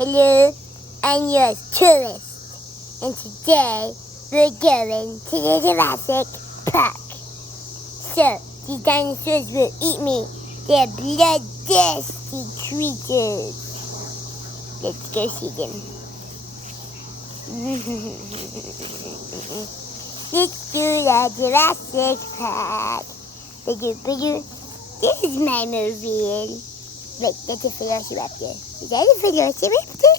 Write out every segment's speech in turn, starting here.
Hello, I'm your tourist, and today we're going to the Jurassic Park. So, these dinosaurs will eat me. They're bloodthirsty creatures. Let's go see them. Let's do the Jurassic Park. This is my movie. Wait, that's a velociraptor. Is that a velociraptor?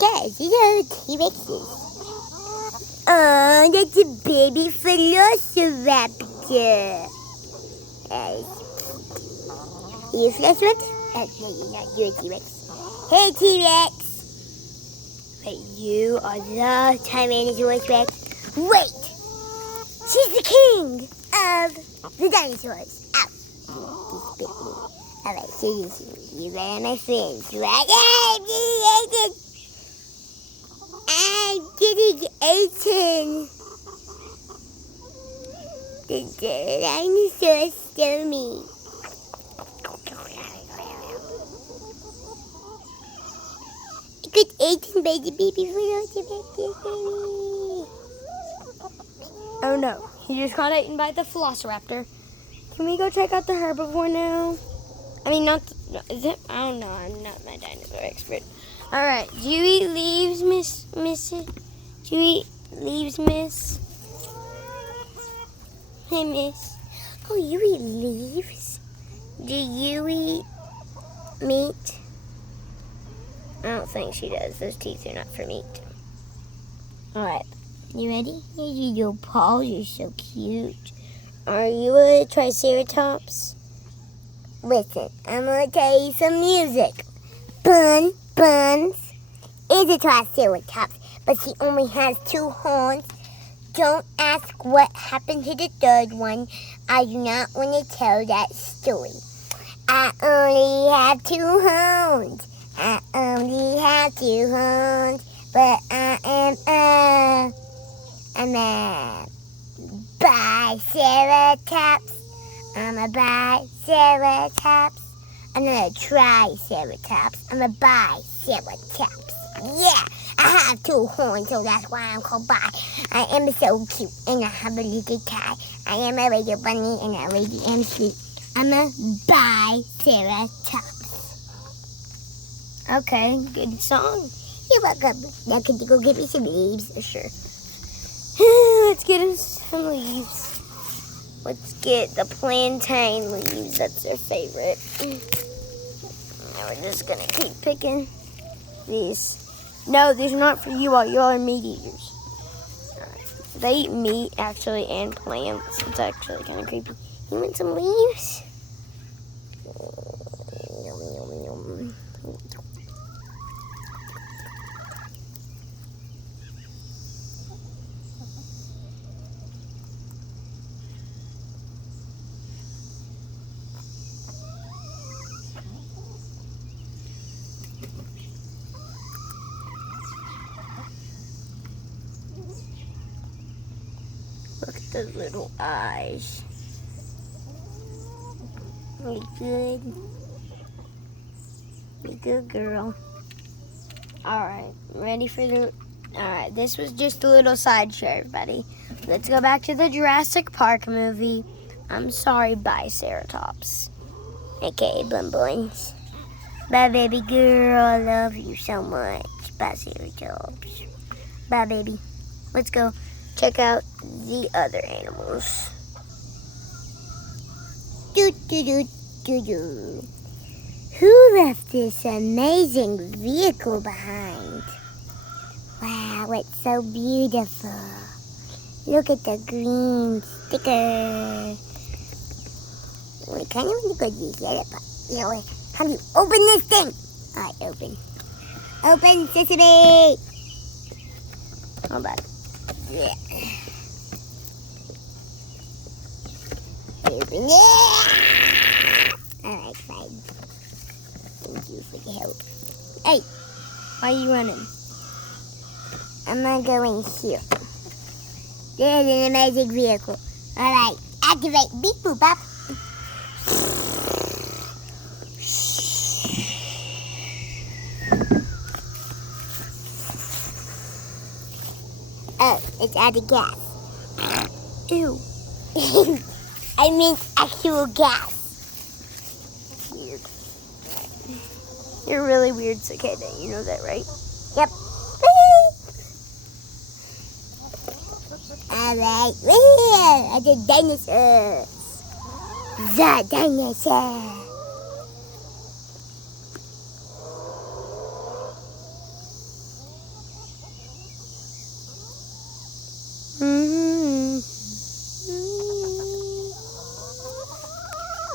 Guys, these are T-Rexes. Oh, that's a baby velociraptor. Are you a velociraptor? Oh, no, you're not. You're a T-Rex. Hey, T-Rex. But you are the Tyrannosaurus Rex. Wait! She's the king of the dinosaurs. Ow. He bit me. Alright, so you are my friends, right? I'm getting eaten. The dinosaurs stole me. I got eaten by the baby velociraptor. Oh no, he just got eaten by the velociraptor. Can we go check out the herbivore now? I mean, is it? I don't know. I'm not my dinosaur expert. All right. Do you eat leaves, Miss? Do you eat leaves, Miss? Hey, Miss. Oh, you eat leaves? Do you eat meat? I don't think she does. Those teeth are not for meat. All right. You ready? Your paws are so cute. Are you a triceratops? Listen, I'm going to tell you some music. Buns is a triceratops, but she only has 2 horns. Don't ask what happened to the third one. I do not want to tell that story. I only have 2 horns. But I'm a biceratops. I'm a biceratops. I'm not a triceratops. I'm a biceratops. Yeah, I have 2 horns, so that's why I'm called bi. I am so cute, and I have a little tie. I am a radio bunny, and I really am sweet. I'm a biceratops. Okay, good song. You're welcome. Now can you go get me some leaves? Sure. Let's get him some leaves. Let's get the plantain leaves. That's their favorite. Now we're just going to keep picking these. No, these are not for you all. You all are meat eaters. Right. They eat meat, actually, and plants. It's actually kind of creepy. You want some leaves? Yum, yum, yum. Look at those little eyes. You good? You good girl. Alright, ready for the... Alright, this was just a little sideshow, everybody. Let's go back to the Jurassic Park movie. I'm sorry, Biceratops. Okay, Boys. Bye, baby girl. I love you so much. Biceratops. Bye, baby. Let's go check out the other animals. Who left this amazing vehicle behind? Wow, it's so beautiful. Look at the green sticker. We kind of want to go use that, but you know, how do you open this thing? Alright, open. Open, sesame! Hold on. Yeah. Open it! Alright, fine. Thank you for the help. Hey! Why are you running? I'm gonna go in here. There's an amazing vehicle. Alright, activate. Beep boop bop. It's out of gas. Ew. I mean actual gas. Weird. You're really weird, Cicada. You know that, right? Yep. Alright, we're here at the dinosaurs. The dinosaur. Mm-hmm.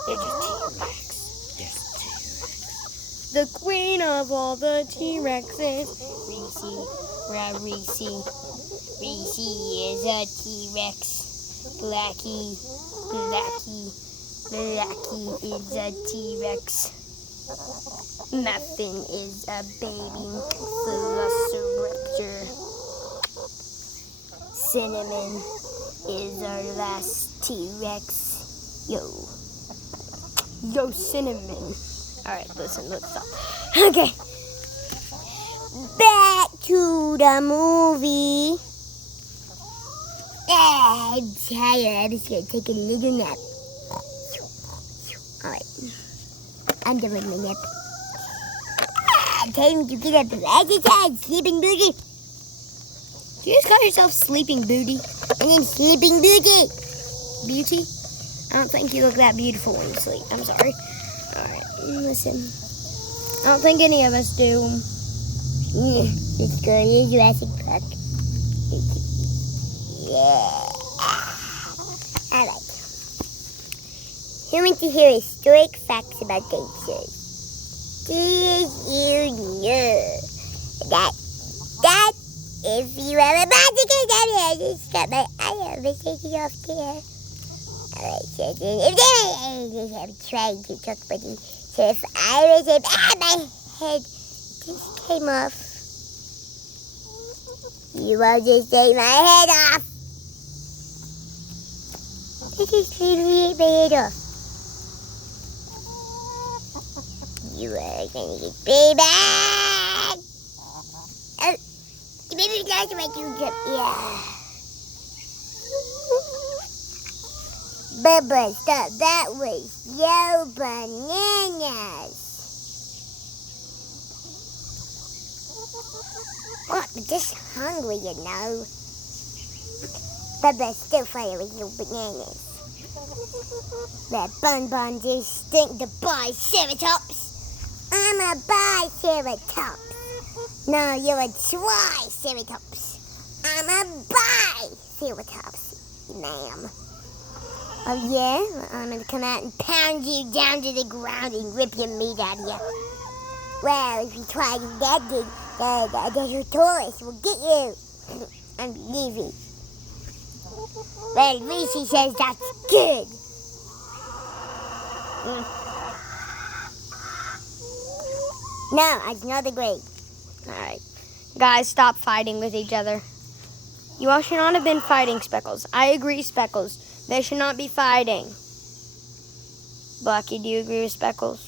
There's a T-Rex. Yes, T-Rex. The queen of all the T-Rexes. Reese, Reese. Reese is a T-Rex. Blackie is a T-Rex. Muffin is a baby velociraptor. Cinnamon is our last T-Rex. Yo, Cinnamon. Alright, listen, let's stop. Okay. Back to the movie. I'm tired. I'm just going to take a little nap. Alright. I'm done with my nap. Time to get up and exercise, Sleeping Beauty. You just call yourself Sleeping Booty. My name's Sleeping Beauty. Beauty? I don't think you look that beautiful when you sleep. I'm sorry. Alright, listen. I don't think any of us do. Let's go to Jurassic Park. Yeah. Alright. Who wants to hear historic facts about dinosaurs? Did you know that if you are about to get down here, just got my eye over taking off there. Alright, so if I'm trying to talk about it. So if I was my head just came off. You won't just take my head off. I just literally ate my head off. You are gonna get payback. Maybe that's my jump. Yeah. Bubba, stop. That was yo bananas. What? I'm just hungry, you know. Bubba, still fire with your bananas. That bonbon just stink to Triceratops. I'm a Triceratops. No, you're a Triceratops. I'm a Triceratops, ma'am. Oh yeah? Well, I'm gonna come out and pound you down to the ground and rip your meat out of you. Well, if you try to do that, the Taurus will get you. I'm easy. Well, Reese says that's good. No, I don't agree. Alright. Guys, stop fighting with each other. You all should not have been fighting, Speckles. I agree, Speckles. They should not be fighting. Blackie, do you agree with Speckles?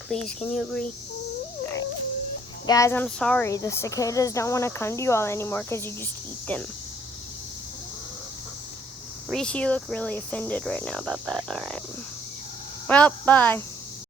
Please, can you agree? Alright. Guys, I'm sorry. The cicadas don't want to come to you all anymore because you just eat them. Reese, you look really offended right now about that. Alright. Well, bye.